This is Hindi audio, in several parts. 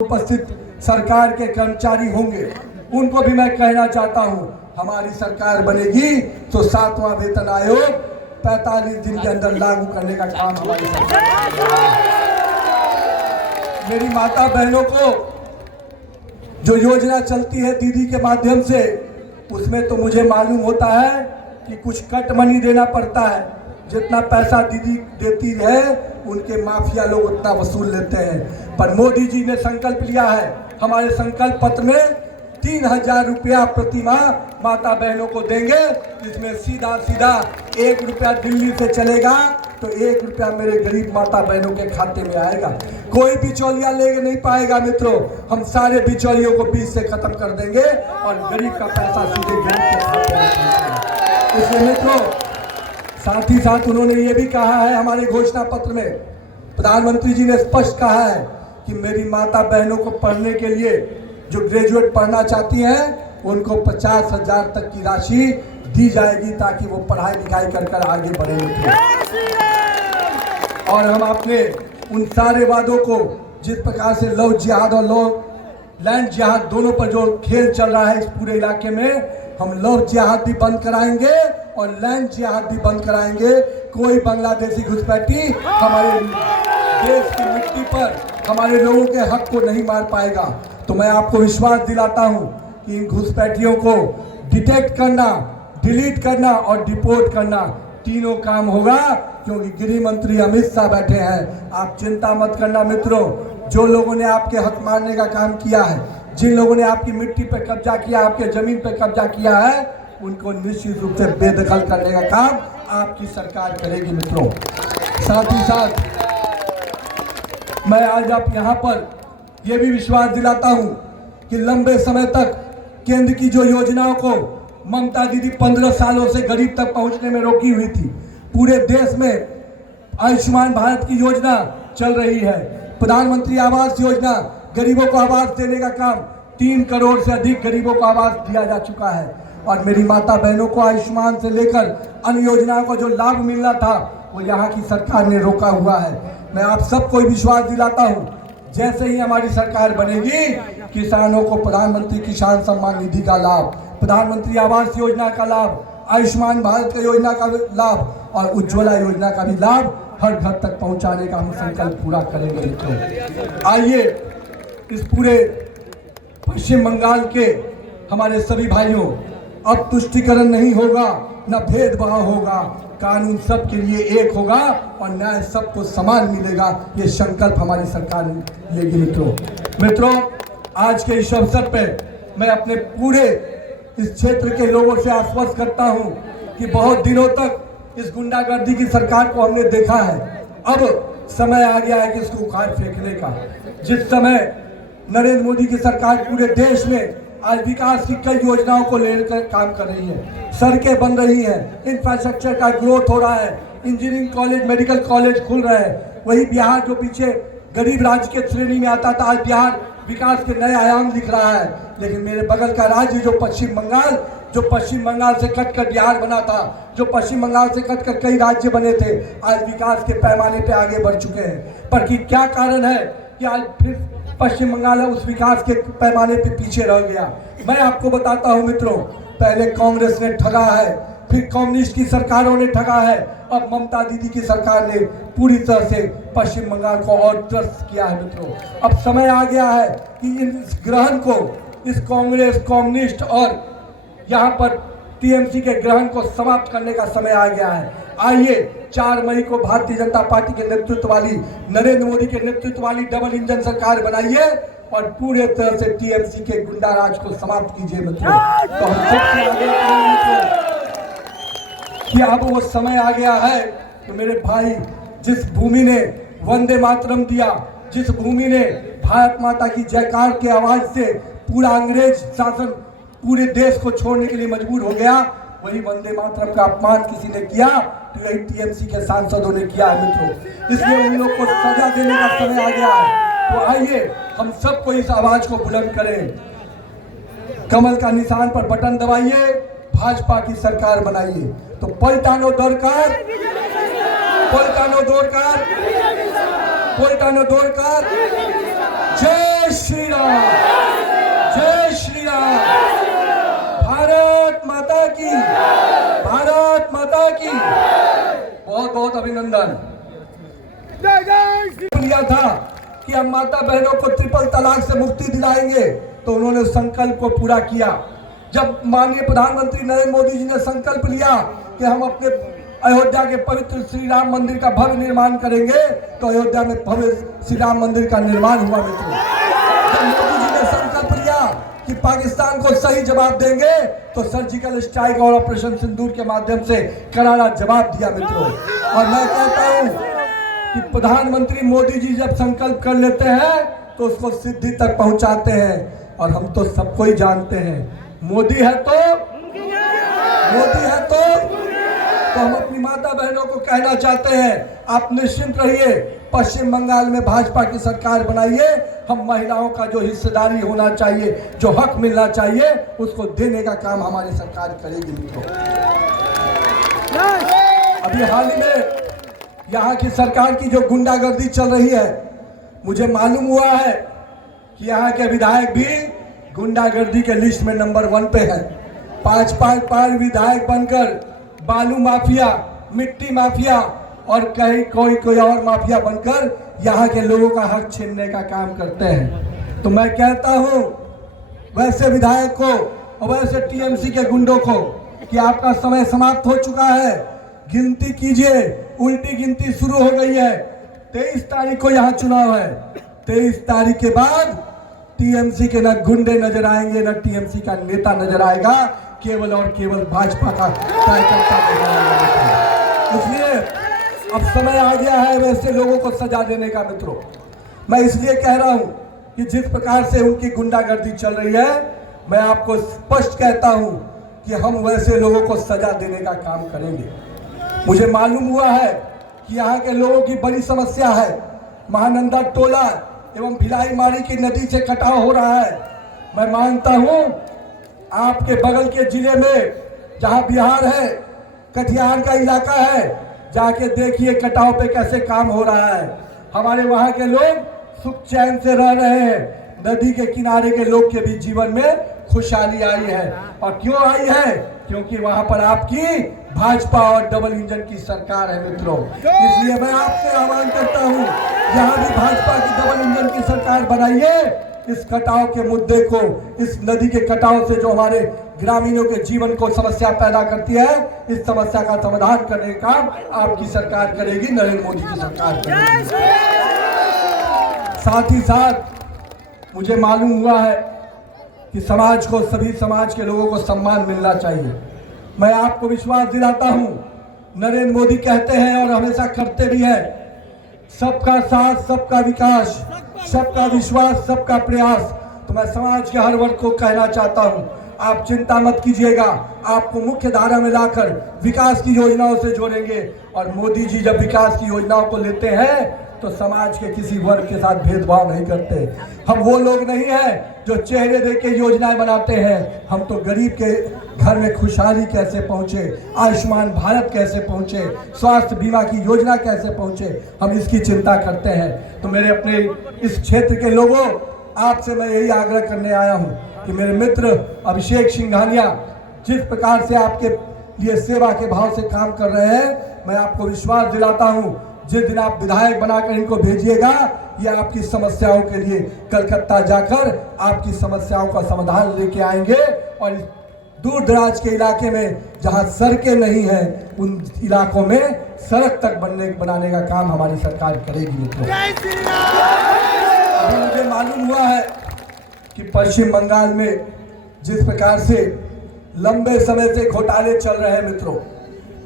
उपस्थित सरकार के कर्मचारी होंगे, उनको भी मैं कहना चाहता हूं, हमारी सरकार बनेगी तो 7वां वेतन आयोग 45 दिन के अंदर लागू करने का काम हमारी सरकार। मेरी माता बहनों को जो योजना चलती है दीदी के माध्यम से, उसमें तो मुझे मालूम होता है कि कुछ कट मनी देना पड़ता है। जितना पैसा दीदी देती है उनके माफिया लोग उतना वसूल लेते हैं। पर मोदी जी ने संकल्प लिया है, हमारे संकल्प पत्र में 3000 रुपया प्रति माह माता बहनों को देंगे। इसमें सीधा सीधा 1 रुपया दिल्ली से चलेगा तो 1 रुपया मेरे गरीब माता बहनों के खाते में आएगा। कोई बिचौलिया ले नहीं पाएगा मित्रों, हम सारे बिचौलियों को बीच से खत्म कर देंगे और गरीब का पैसा सीधे गरीब के खाते में पहुंचेगा। इसलिए मित्रों, साथ ही साथ उन्होंने ये भी कहा है हमारे घोषणा पत्र में, प्रधानमंत्री जी ने स्पष्ट कहा है कि मेरी माता बहनों को पढ़ने के लिए जो ग्रेजुएट पढ़ना चाहती हैं उनको 50,000 तक की राशि दी जाएगी ताकि वो पढ़ाई लिखाई कर आगे बढ़े। और हम अपने उन सारे वादों को, जिस प्रकार से लव जिहाद और लैंड जिहाद दोनों पर जो खेल चल रहा है इस पूरे इलाके में, हम लव जिहाद भी बंद कराएंगे और लैंड जिहाद भी बंद कराएंगे। कोई बांग्लादेशी घुसपैठी हमारे देश की मिट्टी पर हमारे लोगों के हक को नहीं मार पाएगा। तो मैं आपको विश्वास दिलाता हूं कि इन घुसपैठियों को डिटेक्ट करना, डिलीट करना और डिपोर्ट करना, तीनों काम होगा, क्योंकि गृह मंत्री अमित शाह बैठे हैं। आप चिंता मत करना मित्रों, जो लोगों ने आपके हक मारने का काम किया है, जिन लोगों ने आपकी मिट्टी पर कब्जा किया, आपके जमीन पर कब्जा किया है, उनको निश्चित रूप से बेदखल करने का काम आपकी सरकार करेगी मित्रों। साथ ही साथ मैं आज आप यहाँ पर यह भी विश्वास दिलाता हूँ कि लंबे समय तक केंद्र की जो योजनाओं को ममता दीदी 15 सालों से गरीब तक पहुँचने में रोकी हुई थी, पूरे देश में आयुष्मान भारत की योजना चल रही है, प्रधानमंत्री आवास योजना, गरीबों को आवास देने का काम, 3 करोड़ से अधिक गरीबों को आवास दिया जा चुका है। और मेरी माता बहनों को आयुष्मान से लेकर अन्य योजनाओं को जो लाभ मिलना था वो यहाँ की सरकार ने रोका हुआ है। मैं आप सबको विश्वास दिलाता हूँ, जैसे ही हमारी सरकार बनेगी, किसानों को प्रधानमंत्री किसान सम्मान निधि का लाभ, प्रधानमंत्री आवास योजना का लाभ, आयुष्मान भारत का योजना का लाभ और उज्ज्वला योजना का भी लाभ हर घर तक पहुंचाने का हम संकल्प पूरा करेंगे मित्रों। आइए इस पूरे पश्चिम बंगाल के हमारे सभी भाइयों, अब तुष्टिकरण नहीं होगा, न भेदभाव होगा, कानून सबके लिए एक होगा और न्याय सबको समान मिलेगा। ये संकल्प हमारी सरकार लेगी मित्रों। आज के इस अवसर पे मैं अपने पूरे इस क्षेत्र के लोगों से आश्वस्त करता हूं कि बहुत दिनों तक इस गुंडागर्दी की सरकार को हमने देखा है, अब समय आ गया है कि इसको उखाड़ फेंकने का। जिस समय नरेंद्र मोदी की सरकार पूरे देश में आज विकास की कई योजनाओं को लेकर काम कर रही है, सड़कें बन रही हैं, इंफ्रास्ट्रक्चर का ग्रोथ हो रहा है, इंजीनियरिंग कॉलेज, मेडिकल कॉलेज खुल रहे हैं, वही बिहार जो पीछे गरीब राज्य के श्रेणी में आता था, आज बिहार विकास के नए आयाम दिख रहा है। लेकिन मेरे बगल का राज्य जो पश्चिम बंगाल से कटकर बिहार बना था, जो पश्चिम बंगाल से कटकर कई राज्य बने थे, आज विकास के पैमाने पे आगे बढ़ चुके हैं। पर कि क्या कारण है कि आज फिर पश्चिम बंगाल उस विकास के पैमाने पे पीछे रह गया? मैं आपको बताता हूं मित्रों, पहले कांग्रेस ने ठगा है, फिर कम्युनिस्ट की सरकारों ने ठगा है, अब ममता दीदी की सरकार ने पूरी तरह से पश्चिम बंगाल को और त्रस्त किया है मित्रों। अब समय आ गया है कि इस ग्रहण को, इस कांग्रेस, कम्युनिस्ट और यहाँ पर टीएमसी के ग्रहण को समाप्त करने का समय आ गया है। आइए 4 मई को भारतीय जनता पार्टी के नेतृत्व वाली, नरेंद्र मोदी के नेतृत्व वाली डबल इंजन सरकार बनाइए और पूरे तरह से टीएमसी के गुंडा राज को समाप्त कीजिए मित्रों। तो हम सबसे आगे कि अब वो समय आ गया है तो मेरे भाई, जिस भूमि ने वंदे मातरम दिया, जिस भूमि ने भारत माता की जयकार के आवाज से पूरा अंग्रेज शासन पूरे देश को छोड़ने के लिए मजबूर हो गया, वही वंदे मातरम का अपमान किसी ने किया तो यही टीएमसी के सांसदों ने किया है मित्रों। इसलिए उन लोग को सजा देने का समय आ गया है। तो आइए हम सबको इस आवाज को बुलंद करें, कमल का निशान पर बटन दबाइए, भाजपा की सरकार बनाइए। तो पलटानो दरकार, पलटानो दरकार, पलटानो दरकार। जय जय श्री राम, जय श्री राम। भारत माता की, भारत माता की। बहुत बहुत अभिनंदन। लिया था कि हम माता बहनों को ट्रिपल तलाक से मुक्ति दिलाएंगे, तो उन्होंने संकल्प को पूरा किया। जब माननीय प्रधानमंत्री नरेंद्र मोदी जी ने संकल्प लिया कि हम अपने अयोध्या के पवित्र श्री राम मंदिर का भव्य निर्माण करेंगे, तो अयोध्या में भव्य श्री राम मंदिर का निर्माण हुआ मित्रों। जब मोदी जी ने संकल्प लिया कि पाकिस्तान को सही जवाब देंगे, तो सर्जिकल स्ट्राइक और ऑपरेशन सिंदूर के माध्यम से करारा जवाब दिया मित्रों। और मैं कहता हूं कि प्रधानमंत्री मोदी जी जब संकल्प कर लेते हैं तो उसको सिद्धि तक पहुंचाते हैं। और हम तो सबको ही जानते हैं, मोदी है तो हम अपनी माता बहनों को कहना चाहते हैं, आप निश्चिंत रहिए, पश्चिम बंगाल में भाजपा की सरकार बनाइए। हम महिलाओं का जो हिस्सेदारी होना चाहिए, जो हक मिलना चाहिए, उसको देने का काम हमारी सरकार करेगी मित्रों। अभी हाल ही में यहाँ की सरकार की जो गुंडागर्दी चल रही है, मुझे मालूम हुआ है कि यहाँ के विधायक भी गुंडागर्दी के लिस्ट में नंबर 1 पे है। 5 विधायक बनकर बालू माफिया, मिट्टी माफिया और कहीं कोई और माफिया बनकर यहाँ के लोगों का हक छीनने का काम करते हैं। तो मैं कहता हूँ वैसे विधायक को और वैसे टीएमसी के गुंडों को कि आपका समय समाप्त हो चुका है। गिनती कीजिए, उल्टी गिनती शुरू हो गई है। 23 तारीख को यहाँ चुनाव है। 23 तारीख के बाद टीएमसी के न गुंडे नजर आएंगे, न टीएमसी का नेता नजर आएगा, केवल और केवल भाजपा का कार्यकर्ता नजर आएगा। इसलिए अब समय आ गया है वैसे लोगों को सजा देने का मित्रों। मैं इसलिए कह रहा हूं कि जिस प्रकार से उनकी गुंडागर्दी चल रही है, मैं आपको स्पष्ट कहता हूं कि हम वैसे लोगों को सजा देने का काम करेंगे। मुझे मालूम हुआ है कि यहाँ के लोगों की बड़ी समस्या है, महानंदा टोला एवं भिलाई मारी की नदी से कटाव हो रहा है। मैं मानता हूं आपके बगल के जिले में जहां बिहार है, कटिहार का इलाका है, जाके देखिए कटाव पे कैसे काम हो रहा है। हमारे वहां के लोग सुख चैन से रह रहे हैं। नदी के किनारे के लोग के भी जीवन में खुशहाली आई है। और क्यों आई है? क्योंकि वहां पर आपकी भाजपा और डबल इंजन की सरकार है मित्रों। इसलिए मैं आपसे आह्वान करता हूं, यहाँ भी भाजपा की डबल इंजन की सरकार बनाइए। इस कटाव के मुद्दे को, इस नदी के कटाव से जो हमारे ग्रामीणों के जीवन को समस्या पैदा करती है, इस समस्या का समाधान करने का काम आपकी सरकार करेगी, नरेंद्र मोदी की सरकार करेगी। साथ ही साथ मुझे मालूम हुआ है कि समाज को, सभी समाज के लोगों को सम्मान मिलना चाहिए। मैं आपको विश्वास दिलाता हूं, नरेंद्र मोदी कहते हैं और हमेशा करते भी हैं, सबका साथ, सबका विकास, सबका विश्वास, सबका प्रयास। तो मैं समाज के हर वर्ग को कहना चाहता हूं, आप चिंता मत कीजिएगा, आपको मुख्य धारा में लाकर विकास की योजनाओं से जोड़ेंगे। और मोदी जी जब विकास की योजनाओं को लेते हैं तो समाज के किसी वर्ग के साथ भेदभाव नहीं करते। हम वो लोग नहीं हैं जो चेहरे देख के योजनाएं बनाते हैं। हम तो गरीब के घर में खुशहाली कैसे पहुंचे, आयुष्मान भारत कैसे पहुंचे, स्वास्थ्य बीमा की योजना कैसे पहुंचे, हम इसकी चिंता करते हैं। तो मेरे अपने इस क्षेत्र के लोगों, आपसे मैं यही आग्रह करने आया हूं कि मेरे मित्र अभिषेक सिंघानिया जिस प्रकार से आपके लिए सेवा के भाव से काम कर रहे हैं, मैं आपको विश्वास दिलाता हूं, जिस दिन आप विधायक बनाकर इनको भेजिएगा, ये आपकी समस्याओं के लिए कलकत्ता जाकर आपकी समस्याओं का समाधान लेके आएंगे। और दूर दराज के इलाके में जहां सड़कें नहीं हैं, उन इलाकों में सड़क तक बनाने का काम हमारी सरकार करेगी मित्रों। अभी मुझे मालूम हुआ है कि पश्चिम बंगाल में जिस प्रकार से लंबे समय से घोटाले चल रहे हैं मित्रों,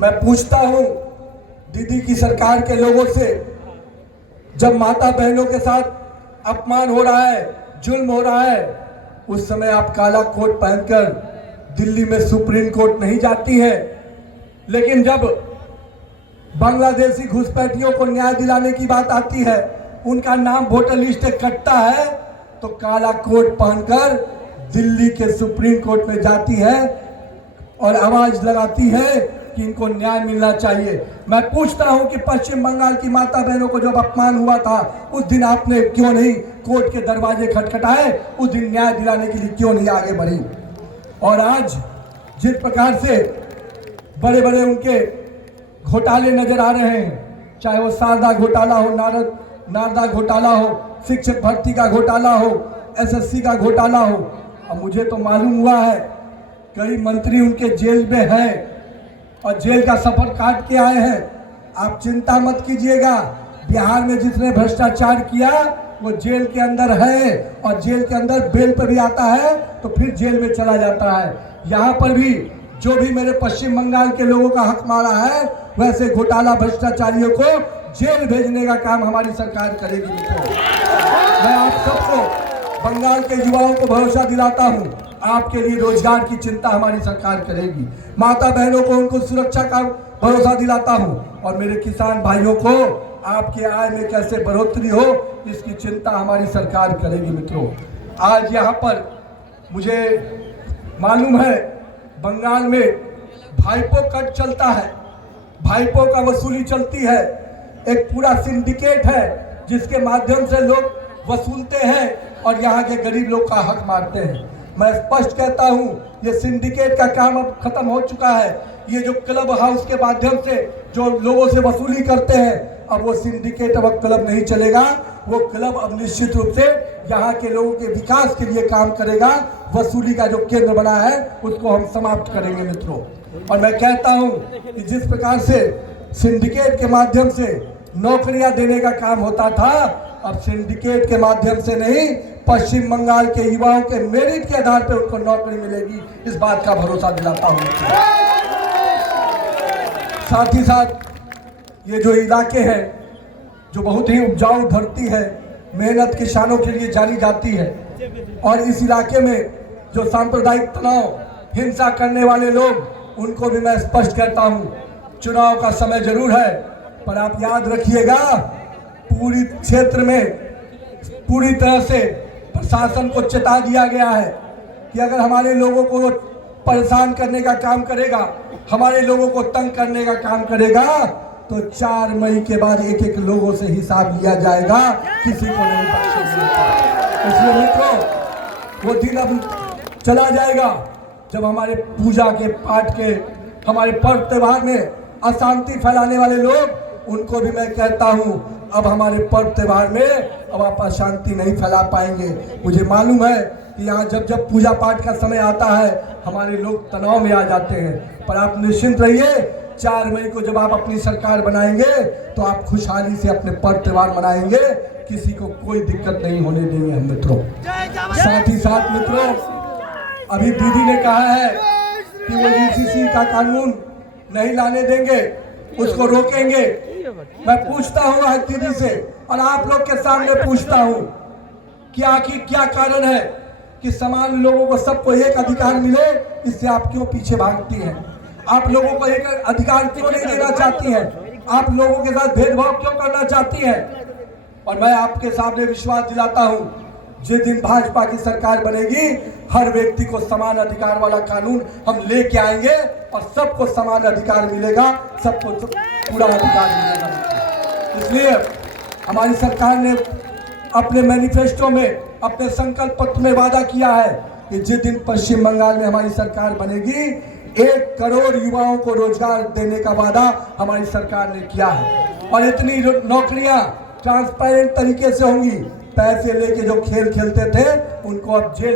मैं पूछता हूं दीदी की सरकार के लोगों से, जब माता बहनों के साथ अपमान हो रहा है, जुल्म हो रहा है, उस समय आप काला कोट पहनकर दिल्ली में सुप्रीम कोर्ट नहीं जाती है। लेकिन जब बांग्लादेशी घुसपैठियों को न्याय दिलाने की बात आती है, उनका नाम वोटर लिस्ट कटता है, तो काला कोट पहनकर दिल्ली के सुप्रीम कोर्ट में जाती है और आवाज लगाती है कि इनको न्याय मिलना चाहिए। मैं पूछता हूं कि पश्चिम बंगाल की माता बहनों को जब अपमान हुआ था उस दिन आपने क्यों नहीं कोर्ट के दरवाजे खटखटाए, उस दिन न्याय दिलाने के लिए क्यों नहीं आगे बढ़ी। और आज जिस प्रकार से बड़े बड़े उनके घोटाले नजर आ रहे हैं, चाहे वो शारदा घोटाला हो, नारदा घोटाला हो, शिक्षक भर्ती का घोटाला हो, एसएससी का घोटाला हो। अब मुझे तो मालूम हुआ है कई मंत्री उनके जेल में हैं और जेल का सफर काट के आए हैं। आप चिंता मत कीजिएगा, बिहार में जिसने भ्रष्टाचार किया वो जेल के अंदर है और जेल के अंदर बेल पर भी आता है तो फिर जेल में चला जाता है। यहाँ पर भी जो भी मेरे पश्चिम बंगाल के लोगों का हक मारा है वैसे घोटाला भ्रष्टाचारियों को जेल भेजने का काम हमारी सरकार करेगी। मैं आप सबको, बंगाल के युवाओं को भरोसा दिलाता हूं, आपके लिए रोजगार की चिंता हमारी सरकार करेगी। माता बहनों को उनको सुरक्षा का भरोसा दिलाता हूं और मेरे किसान भाइयों को आपकी आय में कैसे बढ़ोतरी हो इसकी चिंता हमारी सरकार करेगी। मित्रों, आज यहाँ पर मुझे मालूम है बंगाल में भाईपो कट चलता है, भाईपो का वसूली चलती है। एक पूरा सिंडिकेट है जिसके माध्यम से लोग वसूलते हैं और यहाँ के गरीब लोग का हक मारते हैं। मैं स्पष्ट कहता हूँ ये सिंडिकेट का काम अब खत्म हो चुका है। ये जो क्लब हाउस के माध्यम से जो लोगों से वसूली करते हैं, अब वो सिंडिकेट अब क्लब नहीं चलेगा। वो क्लब अब निश्चित रूप से यहाँ के लोगों के विकास के लिए काम करेगा। वसूली का जो केंद्र बना है उसको हम समाप्त करेंगे मित्रों। और मैं कहता हूँ कि जिस प्रकार से सिंडिकेट के माध्यम से नौकरियां देने का काम होता था, अब सिंडिकेट के माध्यम से नहीं, पश्चिम बंगाल के युवाओं के मेरिट के आधार पर उनको नौकरी मिलेगी, इस बात का भरोसा दिलाता हूं। साथ ही साथ ये जो इलाके हैं जो बहुत ही उपजाऊ धरती है, मेहनत किसानों के लिए जानी जाती है, और इस इलाके में जो सांप्रदायिक तनाव, हिंसा करने वाले लोग, उनको भी मैं स्पष्ट कहता हूं, चुनाव का समय जरूर है पर आप याद रखिएगा पूरी क्षेत्र में पूरी तरह से प्रशासन को चेता दिया गया है कि अगर हमारे लोगों को परेशान करने का काम करेगा, हमारे लोगों को तंग करने का काम करेगा तो 4 मई के बाद एक एक लोगों से हिसाब लिया जाएगा, किसी को नहीं बख्शेगा। इसलिए मित्रों, वो दिन अब चला जाएगा जब हमारे पूजा के, पाठ के, हमारे पर्व त्योहार में अशांति फैलाने वाले लोग, उनको भी मैं कहता हूं अब हमारे पर्व त्योहार में अब आप अशांति नहीं फैला पाएंगे। मुझे मालूम है कि यहाँ जब जब पूजा पाठ का समय आता है हमारे लोग तनाव में आ जाते हैं, पर आप निश्चिंत रहिए, 4 मई को जब आप अपनी सरकार बनाएंगे तो आप खुशहाली से अपने पर्व त्योहार मनाएंगे, किसी को कोई दिक्कत नहीं होने देंगे हम मित्रों। साथ ही साथ मित्रों, अभी दीदी ने कहा है कि वो यूसीसी का कानून नहीं लाने देंगे, उसको रोकेंगे। मैं पूछता हूं आज दीदी से और आप लोग के सामने पूछता हूं कि आखिर क्या कारण है कि समान लोगों को सबको एक अधिकार मिले, इससे आप क्यों पीछे भागती हैं? आप लोगों को एक अधिकार क्यों नहीं देना चाहती हैं? आप लोगों के साथ भेदभाव क्यों करना चाहती हैं? और मैं आपके सामने विश्वास दिलाता हूं, जिस दिन भाजपा की सरकार बनेगी हर व्यक्ति को समान अधिकार वाला कानून हम लेके आएंगे और सबको समान अधिकार मिलेगा, सबको पूरा अधिकार मिलेगा। इसलिए हमारी सरकार ने अपने मैनिफेस्टो में, अपने संकल्प पत्र में वादा किया है कि जिस दिन पश्चिम बंगाल में हमारी सरकार बनेगी 1 करोड़ युवाओं को रोजगार देने का वादा हमारी सरकार ने किया है। और इतनी नौकरियां ट्रांसपेरेंट तरीके से होंगी, पैसे लेके जो खेल खेलते थे उनको अब जेल